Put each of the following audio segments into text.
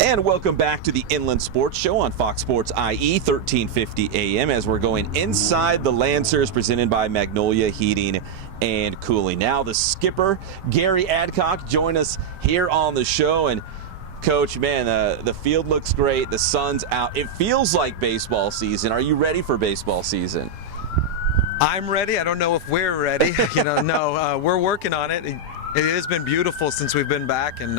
And welcome back to the Inland Sports Show on Fox Sports IE 1350 AM as we're going inside the Lancers, presented by Magnolia Heating and Cooling. Now the skipper, Gary Adcock, join us here on the show. And Coach, man, the field looks great. The sun's out. It feels like baseball season. Are you ready for baseball season? I'm ready. I don't know if we're ready. We're working on it. It has been beautiful since we've been back, and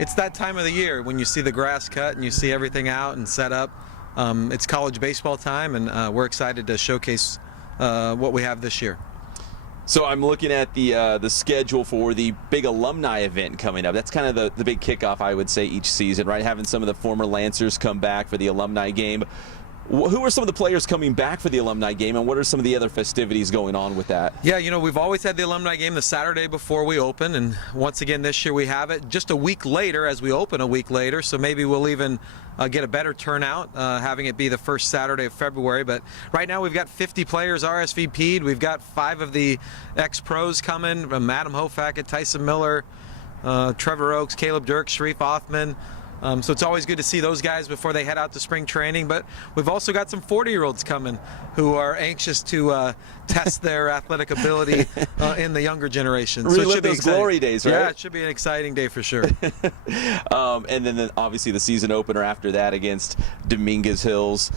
it's that time of the year when you see the grass cut and you see everything out and set up. It's college baseball time, and we're excited to showcase what we have this year. So I'm looking at the schedule for the big alumni event coming up. That's kind of the big kickoff, I would say, each season, right? Having some of the former Lancers come back for the alumni game. Who are some of the players coming back for the alumni game, and what are some of the other festivities going on with that? Yeah, we've always had the alumni game the Saturday before we open, and once again this year we have it just a week later as we open a week later, so maybe we'll even get a better turnout having it be the first Saturday of February. But right now we've got 50 players RSVP'd. We've got 5 of the ex-pros coming, from Adam Hofackett, Tyson Miller, Trevor Oakes, Caleb Dirk, Sharif Othman. So it's always good to see those guys before they head out to spring training. But we've also got some 40-year-olds coming who are anxious to test their athletic ability in the younger generation. So it should be those glory days, right? Yeah, it should be an exciting day for sure. And then obviously the season opener after that against Dominguez Hills.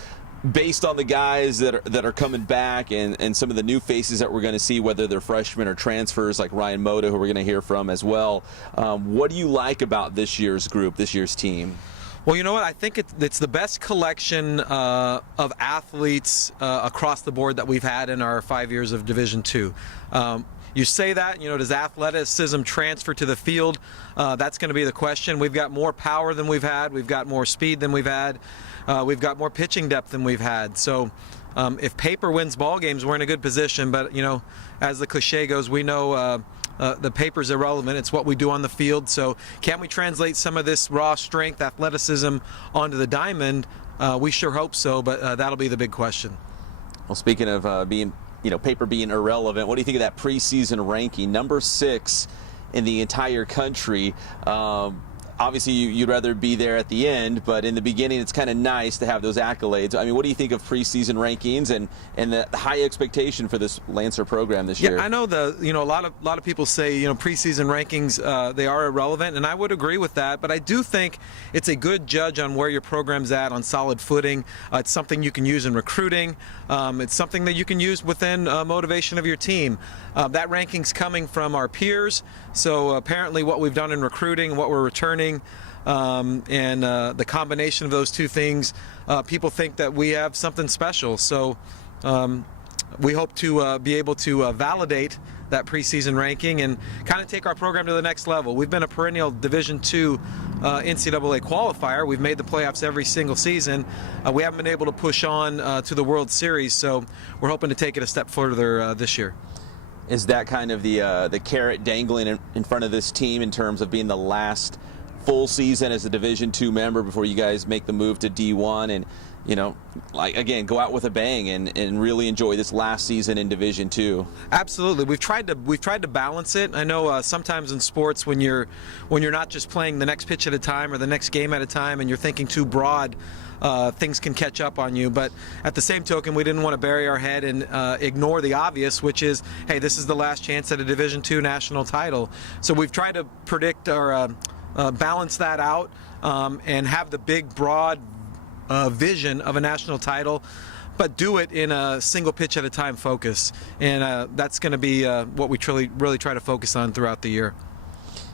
Based on the guys that are coming back and some of the new faces that we're going to see, whether they're freshmen or transfers like Ryan Moda, who we're going to hear from as well, what do you like about this year's group, this year's team? Well, you know what? I think it's the best collection of athletes across the board that we've had in our 5 years of Division II. You say that, does athleticism transfer to the field? That's going to be the question. We've got more power than we've had. We've got more speed than we've had. We've got more pitching depth than we've had. So if paper wins ball games, we're in a good position. But, as the cliche goes, we know the paper's irrelevant. It's what we do on the field. So can we translate some of this raw strength, athleticism onto the diamond? We sure hope so, but that'll be the big question. Well, speaking of paper being irrelevant, what do you think of that preseason ranking? Number 6 in the entire country. Obviously, you'd rather be there at the end, but in the beginning, it's kind of nice to have those accolades. I mean, what do you think of preseason rankings and the high expectation for this Lancer program this year? Yeah, I know a lot of people say preseason rankings they are irrelevant, and I would agree with that. But I do think it's a good judge on where your program's at on solid footing. It's something you can use in recruiting. It's something that you can use within motivation of your team. That ranking's coming from our peers, so apparently what we've done in recruiting, what we're returning, and the combination of those two things, people think that we have something special. So we hope to be able to validate that preseason ranking and kind of take our program to the next level. We've been a perennial Division II NCAA qualifier. We've made the playoffs every single season. We haven't been able to push on to the World Series, so we're hoping to take it a step further this year. Is that kind of the carrot dangling in front of this team in terms of being the last full season as a Division II member before you guys make the move to D1 and, again, go out with a bang and really enjoy this last season in Division II? Absolutely. We've tried to balance it. I know sometimes in sports when you're not just playing the next pitch at a time or the next game at a time and you're thinking too broad, things can catch up on you. But at the same token, we didn't want to bury our head and ignore the obvious, which is, hey, this is the last chance at a Division II national title. So we've tried to predict or balance that out and have the big, broad vision of a national title, but do it in a single pitch at a time focus. And that's going to be what we really try to focus on throughout the year.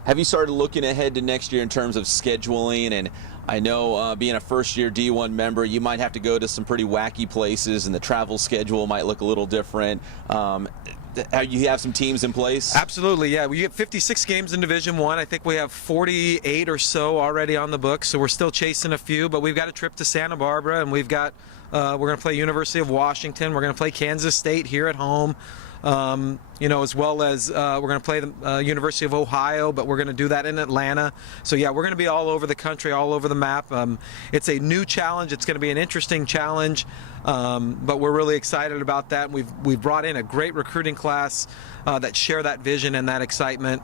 Have you started looking ahead to next year in terms of scheduling? And I know being a first-year D1 member, you might have to go to some pretty wacky places, and the travel schedule might look a little different. You have some teams in place? Absolutely, yeah. We have 56 games in Division I. I think we have 48 or so already on the books, so we're still chasing a few. But we've got a trip to Santa Barbara, and we're going to play University of Washington. We're going to play Kansas State here at home. as well as we're going to play the University of Ohio, but we're going to do that in Atlanta. So yeah, we're going to be all over the country, all over the map. It's a new challenge. It's going to be an interesting challenge, but we're really excited about that. We've brought in a great recruiting class that share that vision and that excitement.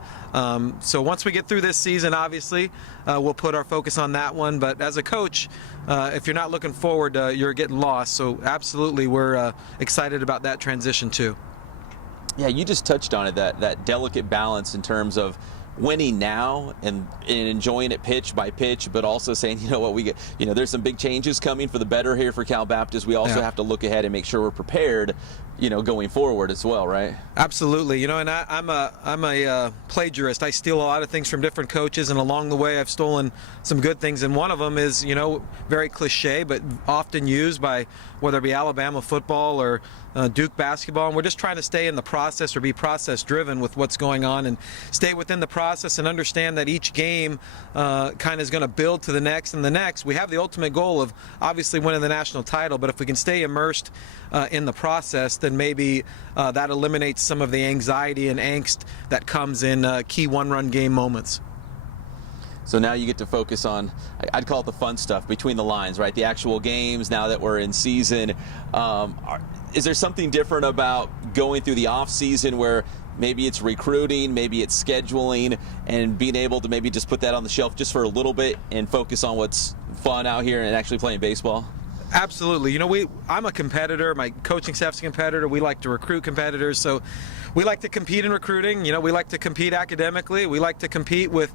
So once we get through this season, obviously, we'll put our focus on that one. But as a coach, if you're not looking forward, you're getting lost. So absolutely, we're excited about that transition too. Yeah, you just touched on it, that delicate balance in terms of winning now and enjoying it pitch by pitch, but also saying, you know what, there's some big changes coming for the better here for Cal Baptist. We also have to look ahead and make sure we're prepared, going forward as well, right? Absolutely. And I'm a plagiarist. I steal a lot of things from different coaches, and along the way I've stolen some good things, and one of them is, very cliche, but often used by whether it be Alabama football or Duke basketball, and we're just trying to stay in the process or be process driven with what's going on and stay within the process and understand that each game kind of is going to build to the next and the next. We have the ultimate goal of obviously winning the national title, but if we can stay immersed in the process, then maybe that eliminates some of the anxiety and angst that comes in key one-run game moments. So now you get to focus on, I'd call it the fun stuff between the lines, right? The actual games now that we're in season. Is there something different about going through the off season where maybe it's recruiting, maybe it's scheduling, and being able to maybe just put that on the shelf just for a little bit and focus on what's fun out here and actually playing baseball? Absolutely. I'm a competitor. My coaching staff's a competitor. We like to recruit competitors. So we like to compete in recruiting. We like to compete academically. We like to compete with,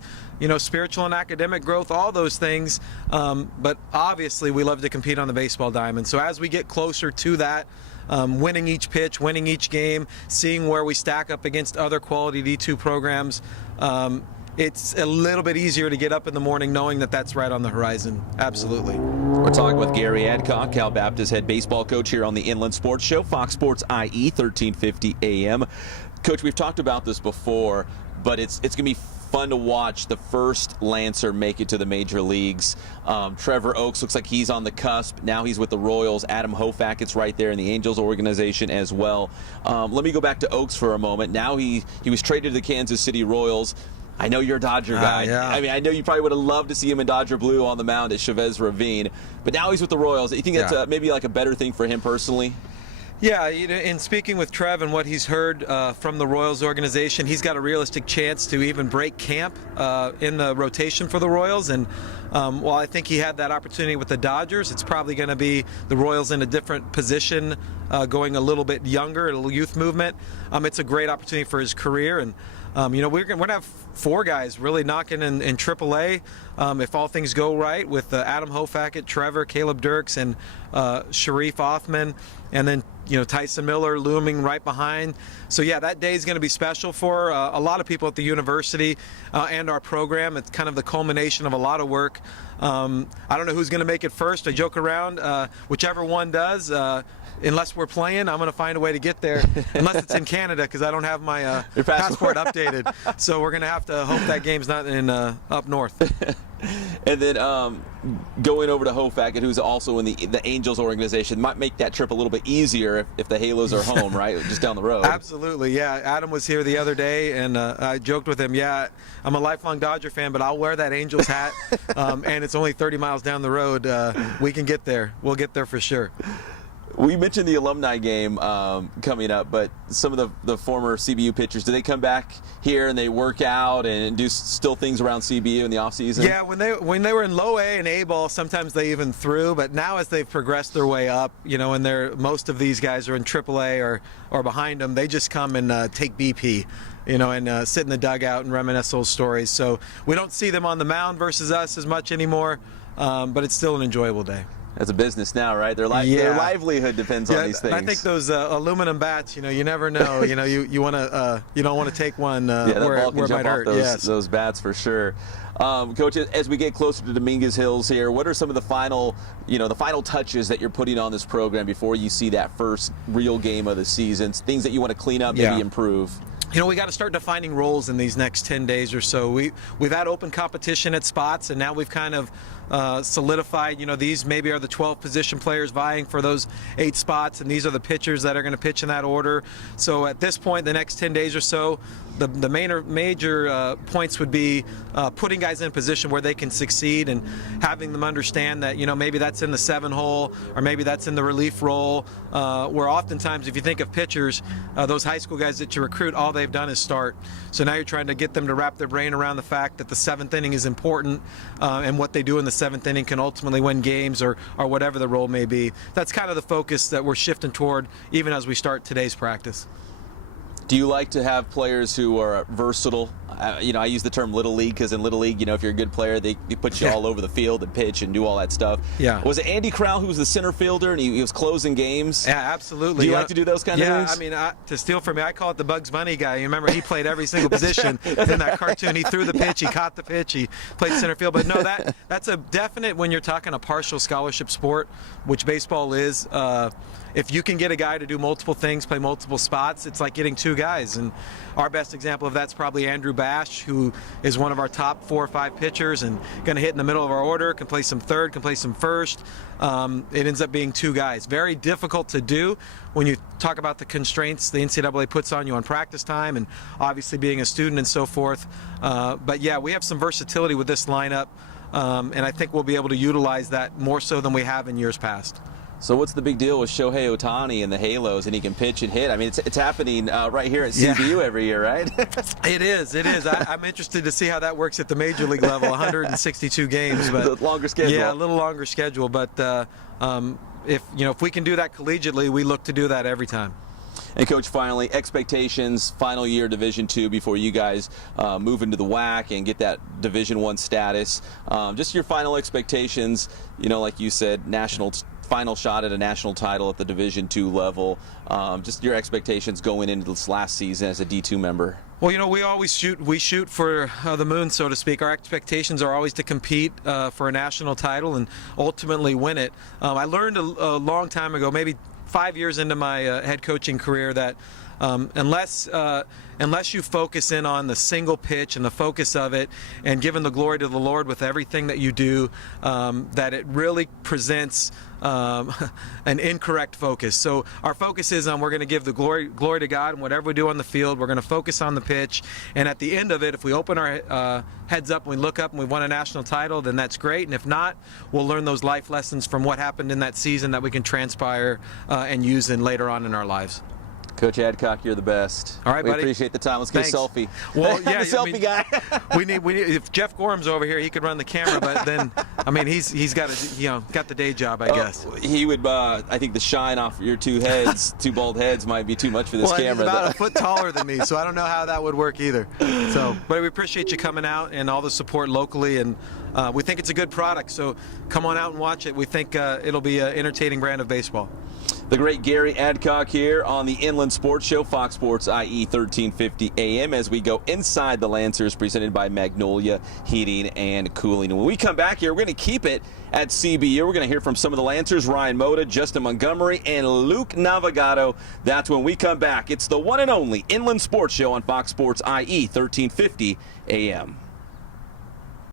spiritual and academic growth, all those things. But obviously we love to compete on the baseball diamond. So as we get closer to that, winning each pitch, winning each game, seeing where we stack up against other quality D2 programs, it's a little bit easier to get up in the morning knowing that that's right on the horizon. Absolutely. We're talking with Gary Adcock, Cal Baptist head baseball coach here on the Inland Sports Show, Fox Sports IE, 1350 AM. Coach, we've talked about this before, but it's going to be fun to watch the first Lancer make it to the major leagues. Trevor Oakes looks like he's on the cusp. Now he's with the Royals. Adam Hofackett's right there in the Angels organization as well. Let me go back to Oakes for a moment. Now he was traded to the Kansas City Royals. I know you're a Dodger guy. Yeah. I mean, I know you probably would have loved to see him in Dodger blue on the mound at Chavez Ravine, but now he's with the Royals. You think that's maybe like a better thing for him personally? Yeah, in speaking with Trev and what he's heard from the Royals organization, he's got a realistic chance to even break camp in the rotation for the Royals. And while I think he had that opportunity with the Dodgers, it's probably going to be the Royals in a different position, going a little bit younger, a little youth movement. It's a great opportunity for his career. And we're going to have four guys really knocking in AAA if all things go right with Adam Hofackett, Trevor, Caleb Dirks, and Sharif Othman, and then Tyson Miller looming right behind. So yeah, that day is going to be special for a lot of people at the university and our program. It's kind of the culmination of a lot of work. I don't know who's going to make it first. I joke around. Whichever one does. Unless we're playing, I'm going to find a way to get there. Unless it's in Canada, because I don't have my passport updated. So we're going to have to hope that game's not in up north. And then going over to Hofackett, who's also in the Angels organization, might make that trip a little bit easier if the Halos are home, right? Just down the road. Absolutely, yeah. Adam was here the other day, and I joked with him, I'm a lifelong Dodger fan, but I'll wear that Angels hat, and it's only 30 miles down the road. We can get there. We'll get there for sure. We mentioned the Alumni Game coming up, but some of the former CBU pitchers, do they come back here and they work out and do still things around CBU in the offseason? Yeah, when they were in low A and A ball, sometimes they even threw, but now as they've progressed their way up, and most of these guys are in AAA or behind them, they just come and take BP. And sit in the dugout and reminisce those stories. So we don't see them on the mound versus us as much anymore, but it's still an enjoyable day. That's a business now, right? Their livelihood depends on these things. I think those aluminum bats, you never know. You don't want to take one where it might hurt. Those bats for sure. Coach, as we get closer to Dominguez Hills here, what are some of the final touches that you're putting on this program before you see that first real game of the season? Things that you want to clean up, maybe improve. We got to start defining roles in these next 10 days or so. We've had open competition at spots, and now we've kind of solidified. These maybe are the 12 position players vying for those 8 spots, and these are the pitchers that are going to pitch in that order. So at this point, the next 10 days or so, the major points would be putting guys in a position where they can succeed and having them understand that maybe that's in the 7 hole or maybe that's in the relief role. Where oftentimes, if you think of pitchers, those high school guys that you recruit, all they've done is start. So now you're trying to get them to wrap their brain around the fact that the 7th inning is important, and what they do in the 7th inning can ultimately win games or whatever the role may be. That's kind of the focus that we're shifting toward even as we start today's practice. Do you like to have players who are versatile? I use the term Little League because in Little League, if you're a good player, they put you all over the field and pitch and do all that stuff. Yeah. Was it Andy Crowell who was the center fielder and he was closing games? Yeah, absolutely. Do you like to do those kind of things? Yeah, to steal from me, I call it the Bugs Bunny guy. You remember he played every single position in that cartoon. He threw the pitch, he caught the pitch, he played center field. But no, that's a definite when you're talking a partial scholarship sport, which baseball is. If you can get a guy to do multiple things, play multiple spots, it's like getting 2 guys. And our best example of that's probably Andrew Bash, who is one of our top 4 or 5 pitchers and going to hit in the middle of our order, can play some third, can play some first. It ends up being 2 guys. Very difficult to do when you talk about the constraints the NCAA puts on you on practice time and obviously being a student and so forth. But yeah, we have some versatility with this lineup, and I think we'll be able to utilize that more so than we have in years past. So what's the big deal with Shohei Ohtani and the Halos, and he can pitch and hit? I mean, it's happening right here at CBU every year, right? It is. I'm interested to see how that works at the major league level. 162 games, but the longer schedule. Yeah, a little longer schedule. But if we can do that collegiately, we look to do that every time. And Coach, finally, expectations, final year Division II before you guys move into the WAC and get that Division I status. Just your final expectations. Like you said, final shot at a national title at the Division II level. Just your expectations going into this last season as a D2 member. Well, we shoot for the moon, so to speak. Our expectations are always to compete for a national title and ultimately win it. I learned a long time ago, maybe 5 years into my head coaching career, that unless you focus in on the single pitch and the focus of it and giving the glory to the Lord with everything that you do, that it really presents an incorrect focus. So our focus is on we're going to give the glory to God, and whatever we do on the field, we're going to focus on the pitch. And at the end of it, if we open our heads up and we look up and we won a national title, then that's great. And if not, we'll learn those life lessons from what happened in that season that we can transpire and use in later on in our lives. Coach Adcock, you're the best. All right, we buddy. appreciate the time. Let's get a selfie. Well, yeah, the selfie guy. we need. If Jeff Gorham's over here, he could run the camera. But then, he's got the day job, I guess. He would. I think the shine off your 2 heads, 2 bald heads, might be too much for this camera. He's about a foot taller than me, so I don't know how that would work either. So, but we appreciate you coming out and all the support locally, and we think it's a good product. So come on out and watch it. We think it'll be an entertaining brand of baseball. The great Gary Adcock here on the Inland Sports Show, Fox Sports IE 1350 AM, as we go inside the Lancers, presented by Magnolia Heating and Cooling. And when we come back here, we're going to keep it at CBU. We're going to hear from some of the Lancers, Ryan Moda, Justin Montgomery, and Luke Navigado. That's when we come back. It's the one and only Inland Sports Show on Fox Sports IE 1350 AM.